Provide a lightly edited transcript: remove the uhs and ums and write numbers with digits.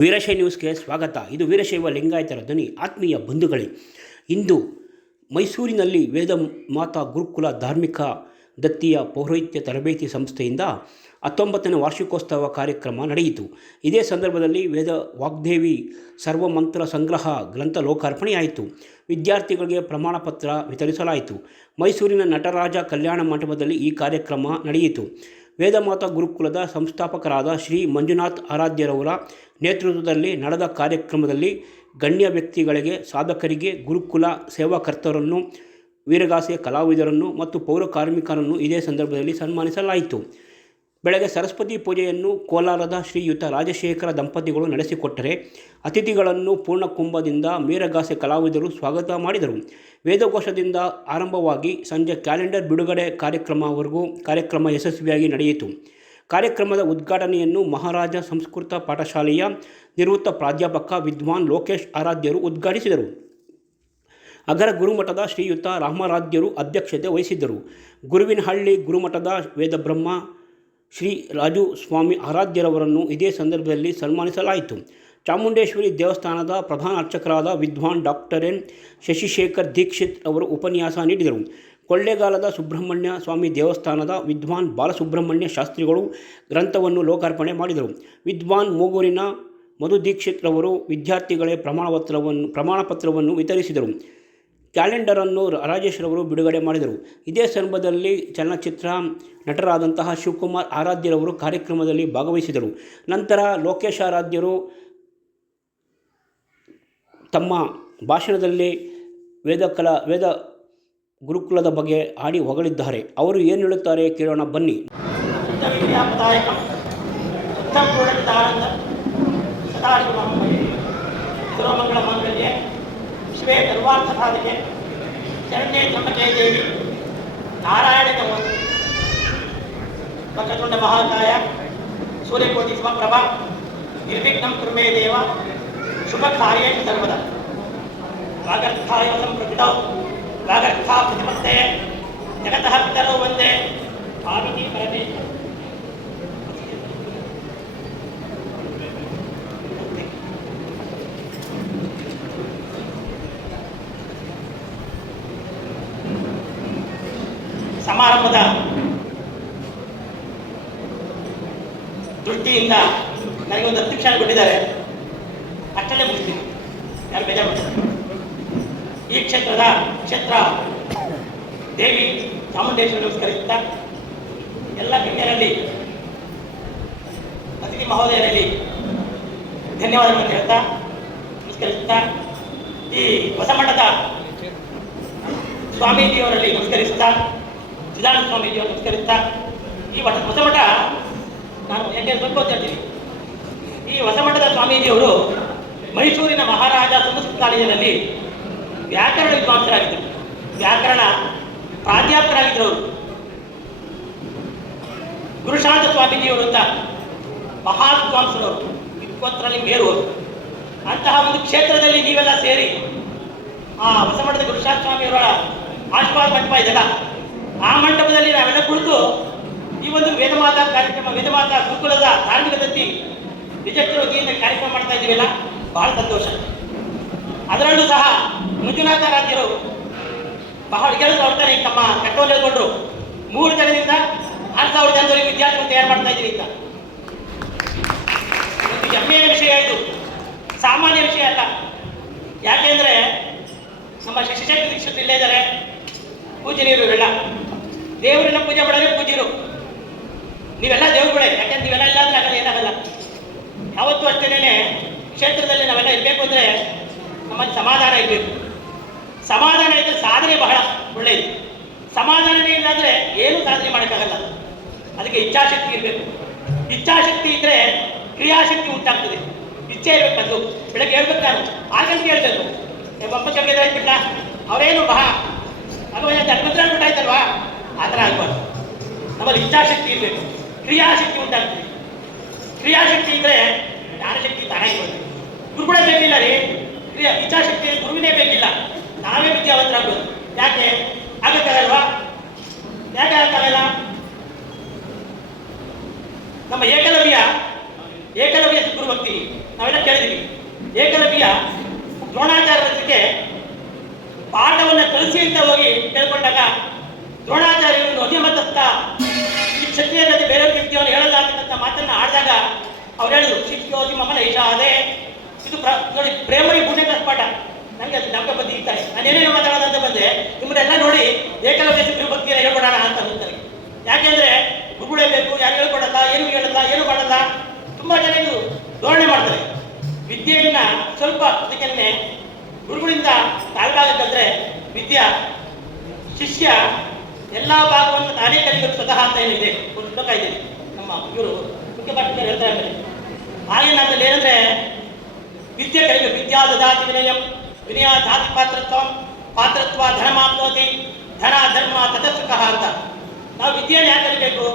ವೀರಶೈವ ನ್ಯೂಸ್ಗೆ ಸ್ವಾಗತ. ಇದು ವೀರಶೈವ ಲಿಂಗಾಯತರ ಧ್ವನಿ. ಆತ್ಮೀಯ ಬಂಧುಗಳೇ, ಇಂದು ಮೈಸೂರಿನಲ್ಲಿ ವೇದ ಮಾತಾ ಗುರುಕುಲ ಧಾರ್ಮಿಕ ದತ್ತಿಯ ಪೌರೋಹಿತ್ಯ ತರಬೇತಿ ಸಂಸ್ಥೆಯಿಂದ 19ನೇ ವಾರ್ಷಿಕೋತ್ಸವ ಕಾರ್ಯಕ್ರಮ ನಡೆಯಿತು. ಇದೇ ಸಂದರ್ಭದಲ್ಲಿ ವೇದ ವಾಗ್ದೇವಿ ಸರ್ವಮಂತ್ರ ಸಂಗ್ರಹ ಗ್ರಂಥ ಲೋಕಾರ್ಪಣೆಯಾಯಿತು. ವಿದ್ಯಾರ್ಥಿಗಳಿಗೆ ಪ್ರಮಾಣ ಪತ್ರ ವಿತರಿಸಲಾಯಿತು. ಮೈಸೂರಿನ ನಟರಾಜ ಕಲ್ಯಾಣ ಮಂಟಪದಲ್ಲಿ ಈ ಕಾರ್ಯಕ್ರಮ ನಡೆಯಿತು. ವೇದಮಾತಾ ಗುರುಕುಲದ ಸಂಸ್ಥಾಪಕರಾದ ಶ್ರೀ ಮಂಜುನಾಥ್ ಆರಾಧ್ಯರವರ ನೇತೃತ್ವದಲ್ಲಿ ನಡೆದ ಕಾರ್ಯಕ್ರಮದಲ್ಲಿ ಗಣ್ಯ ವ್ಯಕ್ತಿಗಳಿಗೆ, ಸಾಧಕರಿಗೆ, ಗುರುಕುಲ ಸೇವಾಕರ್ತರನ್ನು, ವೀರಗಾಸೆ ಕಲಾವಿದರನ್ನು ಮತ್ತು ಪೌರ ಕಾರ್ಮಿಕರನ್ನು ಇದೇ ಸಂದರ್ಭದಲ್ಲಿ ಸನ್ಮಾನಿಸಲಾಯಿತು. ಬೆಳಗ್ಗೆ ಸರಸ್ವತಿ ಪೂಜೆಯನ್ನು ಕೋಲಾರದ ಶ್ರೀಯುತ ರಾಜಶೇಖರ ದಂಪತಿಗಳು ನಡೆಸಿಕೊಟ್ಟರೆ, ಅತಿಥಿಗಳನ್ನು ಪೂರ್ಣಕುಂಭದಿಂದ ವೀರಗಾಸೆ ಕಲಾವಿದರು ಸ್ವಾಗತ ಮಾಡಿದರು. ವೇದಘೋಷದಿಂದ ಆರಂಭವಾಗಿ ಸಂಜೆ ಕ್ಯಾಲೆಂಡರ್ ಬಿಡುಗಡೆ ಕಾರ್ಯಕ್ರಮವರೆಗೂ ಕಾರ್ಯಕ್ರಮ ಯಶಸ್ವಿಯಾಗಿ ನಡೆಯಿತು. ಕಾರ್ಯಕ್ರಮದ ಉದ್ಘಾಟನೆಯನ್ನು ಮಹಾರಾಜ ಸಂಸ್ಕೃತ ಪಾಠಶಾಲೆಯ ನಿವೃತ್ತ ಪ್ರಾಧ್ಯಾಪಕ ವಿದ್ವಾನ್ ಲೋಕೇಶ್ ಆರಾಧ್ಯರು ಉದ್ಘಾಟಿಸಿದರು. ಅಗರ ಗುರುಮಠದ ಶ್ರೀಯುತ ರಾಮಾರಾಧ್ಯರು ಅಧ್ಯಕ್ಷತೆ ವಹಿಸಿದ್ದರು. ಗುರುವಿನಹಳ್ಳಿ ಗುರುಮಠದ ವೇದಬ್ರಹ್ಮ ಶ್ರೀ ರಾಜು ಸ್ವಾಮಿ ಆರಾಧ್ಯರವರನ್ನು ಇದೇ ಸಂದರ್ಭದಲ್ಲಿ ಸನ್ಮಾನಿಸಲಾಯಿತು. ಚಾಮುಂಡೇಶ್ವರಿ ದೇವಸ್ಥಾನದ ಪ್ರಧಾನ ಅರ್ಚಕರಾದ ವಿದ್ವಾನ್ ಡಾಕ್ಟರ್ ಎನ್ ಶಶಿಶೇಖರ್ ದೀಕ್ಷಿತ್ ಅವರು ಉಪನ್ಯಾಸ ನೀಡಿದರು. ಕೊಳ್ಳೇಗಾಲದ ಸುಬ್ರಹ್ಮಣ್ಯ ಸ್ವಾಮಿ ದೇವಸ್ಥಾನದ ವಿದ್ವಾನ್ ಬಾಲಸುಬ್ರಹ್ಮಣ್ಯ ಶಾಸ್ತ್ರಿಗಳು ಗ್ರಂಥವನ್ನು ಲೋಕಾರ್ಪಣೆ ಮಾಡಿದರು. ವಿದ್ವಾನ್ ಮೂಗೂರಿನ ಮಧು ದೀಕ್ಷಿತ್ ರವರು ವಿದ್ಯಾರ್ಥಿಗಳೇ ಪ್ರಮಾಣ ಪತ್ರವನ್ನು ವಿತರಿಸಿದರು. ಕ್ಯಾಲೆಂಡರನ್ನು ರಾಜೇಶ್ರವರು ಬಿಡುಗಡೆ ಮಾಡಿದರು. ಇದೇ ಸಂದರ್ಭದಲ್ಲಿ ಚಲನಚಿತ್ರ ನಟರಾದಂತಹ ಶಿವಕುಮಾರ್ ಆರಾಧ್ಯರವರು ಕಾರ್ಯಕ್ರಮದಲ್ಲಿ ಭಾಗವಹಿಸಿದರು. ನಂತರ ಲೋಕೇಶ್ ಆರಾಧ್ಯರು ತಮ್ಮ ಭಾಷಣದಲ್ಲಿ ವೇದ ಗುರುಕುಲದ ಬಗ್ಗೆ ಹಾಡಿ ಹೊಗಳಿದ್ದಾರೆ. ಅವರು ಏನು ಹೇಳುತ್ತಾರೆ ಕೇಳೋಣ ಬನ್ನಿ. ಶಿವೇ ಸರ್ವಾರ್ಥ ಸಾಧಕೆ ಶರಣ್ಯೇ ತ್ರ್ಯಂಬಕೆ ದೇವಿ ನಾರಾಯಣಿ ನಮೋಸ್ತುತೆ. ವಕ್ರತುಂಡ ಮಹಾಕಾಯ ಸೂರ್ಯಕೋಟಿ ಸಮಪ್ರಭ ನಿರ್ವಿಘ್ನಂ ಕುರು ಮೇ ದೇವ ಶುಭ ಕಾರ್ಯೇಷು ಸರ್ವದಾ. ವಾಗರ್ಥಾಯ ಸಂಪ್ರತಿತೌ ವಾಗರ್ಥಾ ಪ್ರತಿಪತ್ತೇ ಜಗತಃ ಪಿತರೌ ವಂದೇ ಪಾರ್ವತೀ ಪರಮೇಶ್ವರೌ. ಸಮಾರಂಭದ ದೃಷ್ಟಿಯಿಂದ ನನಗೊಂದು 10 ನಿಮಿಷ ಕೊಟ್ಟಿದ್ದಾರೆ, ಅಷ್ಟಲ್ಲೇ ಮುಗಿಸ್ತೀನಿ, ಯಾರು ಬೇಜಾರು. ಈ ಕ್ಷೇತ್ರ ದೇವಿ ಚಾಮುಂಡೇಶ್ವರಿ ನಮಸ್ಕರಿಸುತ್ತಾ ಎಲ್ಲ ಗಣ್ಯರಲ್ಲಿ, ಅತಿಥಿ ಮಹೋದಯರಲ್ಲಿ ಧನ್ಯವಾದಗಳನ್ನು ಹೇಳ್ತಾ ನಮಸ್ಕರಿಸುತ್ತಾ, ಈ ಹೊಸ ಮಠದ ಸ್ವಾಮೀಜಿಯವರಲ್ಲಿ ನಮಸ್ಕರಿಸುತ್ತಾ, ಚಿದಾನಂದ ಸ್ವಾಮೀಜಿಯವರು ನಮಸ್ಕರಿಸ್ತಾ, ಈ ಹೊಸ ಮಠ ನಾನು ಯಾಕೆ ಸ್ವಲ್ಪ ಹೇಳ್ತೀನಿ. ಈ ಹೊಸ ಮಠದ ಸ್ವಾಮೀಜಿಯವರು ಮೈಸೂರಿನ ಮಹಾರಾಜ ಸಂಸ್ಕೃತ ಕಾಲೇಜಿನಲ್ಲಿ ವ್ಯಾಕರಣ ವಿದ್ವಾಂಸರಾಗಿದ್ದರು, ವ್ಯಾಕರಣ ಪ್ರಾಧ್ಯಾಪಕರಾಗಿದ್ದರು. ಅವರು ಗುರುಶಾಂತ ಸ್ವಾಮೀಜಿಯವರು ಅಂತ ಮಹಾವಿದ್ವಾಂಸರವರು, ವಿದ್ವಂತರಲ್ಲಿ ಮೇರುವರು. ಅಂತಹ ಒಂದು ಕ್ಷೇತ್ರದಲ್ಲಿ ನೀವೆಲ್ಲ ಸೇರಿ ಆ ಹೊಸ ಮಠದ ಗುರುಶಾಂತ ಸ್ವಾಮಿಯವರ ಆಶೀರ್ವಾದ ಮಂಟಪ ಇದೆಲ್ಲ, ಆ ಮಂಟಪದಲ್ಲಿ ನಾವೆಲ್ಲ ಕುಳಿತು ಈ ಒಂದು ವೇದಮಾತಾ ಕಾರ್ಯಕ್ರಮ, ವೇದಮಾತಾ ಗುರುಕುಲದ ಧಾರ್ಮಿಕ ದತ್ತಿ ನಿಜಕ್ಕೆ ವತಿಯಿಂದ ಕಾರ್ಯಕ್ರಮ ಮಾಡ್ತಾ ಇದ್ದೀವಲ್ಲ, ಬಹಳ ಸಂತೋಷ. ಅದರಲ್ಲೂ ಸಹ ಮಂಜುನಾಥ ಆರಾಧ್ಯರು ಬಹಳ ಕೆಲಸ ಹೊರತಾರೆ. ತಮ್ಮ ಕಟ್ಟವನ್ನು ಹೇಳ್ಕೊಂಡ್ರು 3 ಜನದಿಂದ 6000 ಜನದವರೆಗೆ ವಿದ್ಯಾರ್ಥಿಗಳು ತಯಾರು ಮಾಡ್ತಾ ಇದ್ದೀವಿ ಅಂತ. ಒಂದು ಹೆಮ್ಮೆಯ ವಿಷಯ, ಇದು ಸಾಮಾನ್ಯ ವಿಷಯ ಅಲ್ಲ. ಯಾಕೆಂದ್ರೆ ನಮ್ಮ ಶಶಿಶೇಖರ ದೀಕ್ಷಿತ್ ಇಲ್ಲೇ ಇದ್ದಾರೆ, ಪೂಜನೀಯರು ಇವೆಲ್ಲ ದೇವರನ್ನ ಪೂಜೆ ಮಾಡೋದೇ ಪೂಜ್ಯರು. ನೀವೆಲ್ಲ ದೇವ್ರುಗಳೇ, ಯಾಕೆಂದ್ರೆ ನೀವೆಲ್ಲ ಇಲ್ಲ ಅಂದ್ರೆ ಆಗಲ್ಲ, ಏನಾಗಲ್ಲ. ಯಾವತ್ತೂ ಅಷ್ಟೇನೆ ಕ್ಷೇತ್ರದಲ್ಲಿ ನಾವೆಲ್ಲ ಇರಬೇಕು ಅಂದರೆ ನಮ್ಮಲ್ಲಿ ಸಮಾಧಾನ ಇರಬೇಕು. ಸಮಾಧಾನ ಇದ್ದರೆ ಸಾಧನೆ ಬಹಳ ಒಳ್ಳೆಯದು. ಸಮಾಧಾನನೇ ಇಲ್ಲ ಅಂದರೆ ಏನೂ ಸಾಧನೆ ಮಾಡೋಕ್ಕಾಗಲ್ಲ. ಅದಕ್ಕೆ ಇಚ್ಛಾಶಕ್ತಿ ಇರಬೇಕು. ಇಚ್ಛಾಶಕ್ತಿ ಇದ್ದರೆ ಕ್ರಿಯಾಶಕ್ತಿ ಉಂಟಾಗ್ತದೆ. ಇಚ್ಛೆ ಇರಬೇಕು. ಅದು ಬೆಳಗ್ಗೆ ಹೇಳ್ಬೇಕು, ನಾನು 6 ಗಂಟೆಗೆ ಹೇಳ್ಬೇಕು, 9 ಗಂಟೆಗೆ ಹೇಳ್ಬಿಟ್ಟ ಅವರೇನು ಅಡ್ಮಂತ್ರ ಬಿಟ್ಟಾಯ್ತಲ್ವಾ, ಆ ಥರ ಆಗ್ಬಾರ್ದು. ನಮ್ಮಲ್ಲಿ ಇಚ್ಛಾಶಕ್ತಿ ಇರಬೇಕು, ಕ್ರಿಯಾಶಕ್ತಿ ಉಂಟಾಗ್ತದೆ. ಕ್ರಿಯಾಶಕ್ತಿ ಇದ್ದರೆ ಜ್ಞಾನಶಕ್ತಿ ತಾನಾಗಿ ಬರ್ತದೆ. ಗುರುಗಳ ಬೇಕಿಲ್ಲ ರೀ, ಇಚ್ಛಾಶಕ್ತಿ ಗುರುವಿನೇ ಬೇಕಿಲ್ಲ, ನಾವೇ ವಿದ್ಯಾವಂತರಾಗ್ಬೋದು. ಯಾಕೆ ಆಗಕ್ಕಾಗಲ್ವಾ? ಯಾಕೆ ಆಗಕ್ಕಾಗಲ್ಲ? ನಮ್ಮ ಏಕಲವ್ಯ ಗುರುಭಕ್ತಿ ನಾವೆಲ್ಲ ಕೇಳಿದ್ವಿ. ಏಕಲವ್ಯ ದ್ರೋಣಾಚಾರ್ಯರ ಜೊತೆ ಪಾಠವನ್ನು ಕಲಿಸಿ ಅಂತ ಹೋಗಿ ಕೇಳ್ಕೊಂಡಾಗ ದ್ರೋಣಾಚಾರ್ಯರು ಅಧಿಮತಸ್ಥ ಈ ಕ್ಷತ್ರಿಯ ಜೊತೆ ಬೇರೆಯವ್ರ ವಿದ್ಯೆಯನ್ನು ಹೇಳಲ್ಲ ಅಂತಕ್ಕಂಥ ಮಾತನ್ನು ಆಡಿದಾಗ ಅವ್ರು ಹೇಳಿದ್ರು ಶಿಷ್ಯೋತಿ ಮಮನ ಅದೇ ಇದು ನೋಡಿ ಪ್ರೇಮರಿ ಪುಣ್ಯ ಪಾಠ. ನನಗೆ ಅದು ನಮ್ಗೆ ಬಂದು ಇರ್ತಾರೆ. ನಾನು ಏನೇನು ಮಾತಾಡೋದು ಅಂತ ಬಂದೆ, ನಿಮ್ಮನ್ನೆಲ್ಲ ನೋಡಿ ಏಕಲವ್ಯ ಗುರುಭಕ್ತಿಯನ್ನು ಹೇಳ್ಕೊಡೋಣ ಅಂತ ಅನ್ನುತ್ತಾರೆ. ಯಾಕೆಂದ್ರೆ ಗುರುಗಳೇ ಬೇಕು, ಯಾರು ಹೇಳ್ಕೊಡಲ್ಲ, ಏನು ಹೇಳಲ್ಲ, ಏನು ಮಾಡಲ್ಲ, ತುಂಬಾ ಜನ ಇದು ಧೋರಣೆ ಮಾಡ್ತಾರೆ. ವಿದ್ಯೆಯನ್ನ ಸ್ವಲ್ಪ ಅದಕ್ಕೆ ಗುರುಗಳಿಂದ ತಾಳ್ಭಾಗಕ್ಕಂದ್ರೆ ವಿದ್ಯಾ ಶಿಷ್ಯ ಎಲ್ಲ ಭಾಗವನ್ನು ನಾನೇ ಕಲಿಬೇಕು ಸ್ವತಃ ಅಂತ ಏನಿದೆ ಒಂದು ಶ್ಲೋಕ ಇದೆ ನಮ್ಮ ಇವರು ಮುಖ್ಯ ಭಾಷೆ ಹೇಳ್ತಾ ಇದ್ದಾರೆ. ಹಾಗೆ ನಮ್ಮಲ್ಲಿ ಏನಂದ್ರೆ ವಿದ್ಯೆ ಕಲಿಬೇಕು. ವಿದ್ಯಾ ದದಾತಿ ವಿನಯಂ ವಿನಯ ಧಾತಿ ಪಾತ್ರತ್ವ ಪಾತ್ರತ್ವ ಧನ ಮಾಪ್ನೋತಿ ಧನ ಧರ್ಮ ತದಸುಖ ಅಂತ. ನಾವು ವಿದ್ಯೆಯನ್ನು ಯಾಕೆ ಕಲಿಬೇಕು?